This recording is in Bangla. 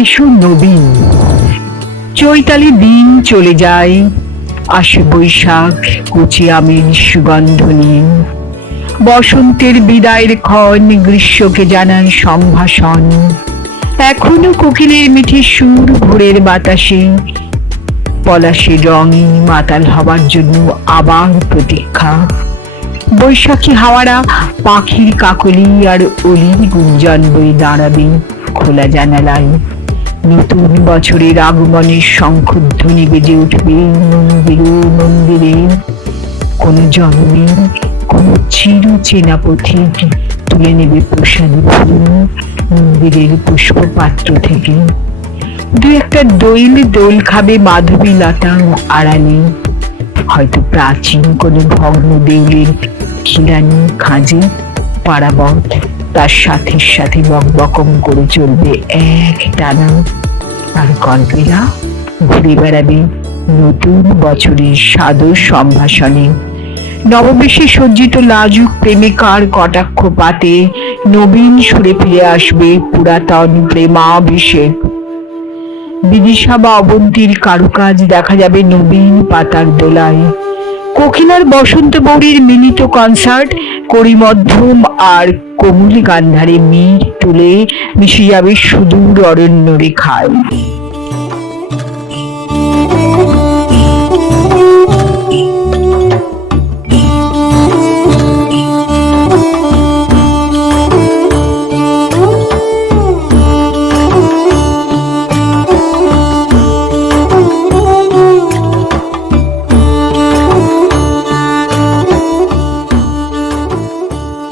এসো নবীন। চৈতালি দিন চলে যায়, আসে বৈশাখ কচি আমের সুগন্ধ নিয়ে। বসন্তের বিদায়ের ক্ষণ গ্রীষ্মকে জানায় সম্ভাষণ। এখনো কোকিলের মিঠি সুর ভোরের বাতাসে, পলাশের রঙে মাতাল হবার জন্য আবার প্রতীক্ষা। বৈশাখী হাওয়ারা পাখির কাকলি আর অলির গুঞ্জন বয়ে দাঁড়াবে খোলা জানালায়। নতুন বছরের আগমনের শঙ্খধ্বনি বেজে উঠবে মন্দিরে মন্দিরে। কোন জন্মে কোন চির চেনা পথিক তুলে নেবে প্রসাদী ফুল মন্দিরের পুষ্প পাত্র থেকে। দু একটা দোল খাবে মাধবী লতা আড়ালে। হয়তো প্রাচীন কোনো ভগ্ন দেউলের খিলানি খাঁজে পাড়াবত তার সাথে সাথে বকবকম করে চলবে এক টানা। আর কল্পেরা ঘুরে বেড়াবে নতুন বছরের সাদর সম্ভাষণে। নববেশে সজ্জিত লাজুক প্রেমিকার কটাক্ষ পাতে নবীন সুরে ফিরে আসবে পুরাতন প্রেমাভিষেক। বিদিশা বা অবন্তীর কারুকাজ দেখা যাবে নবীন পাতার দোলায়। কোকিলার বসন্ত বৌরির মিলিত কনসার্ট করিমধ্যম আর কোমল গান্ধারে মিট তুলে মিশে যাবে সুদূর অরণ্য রেখায়।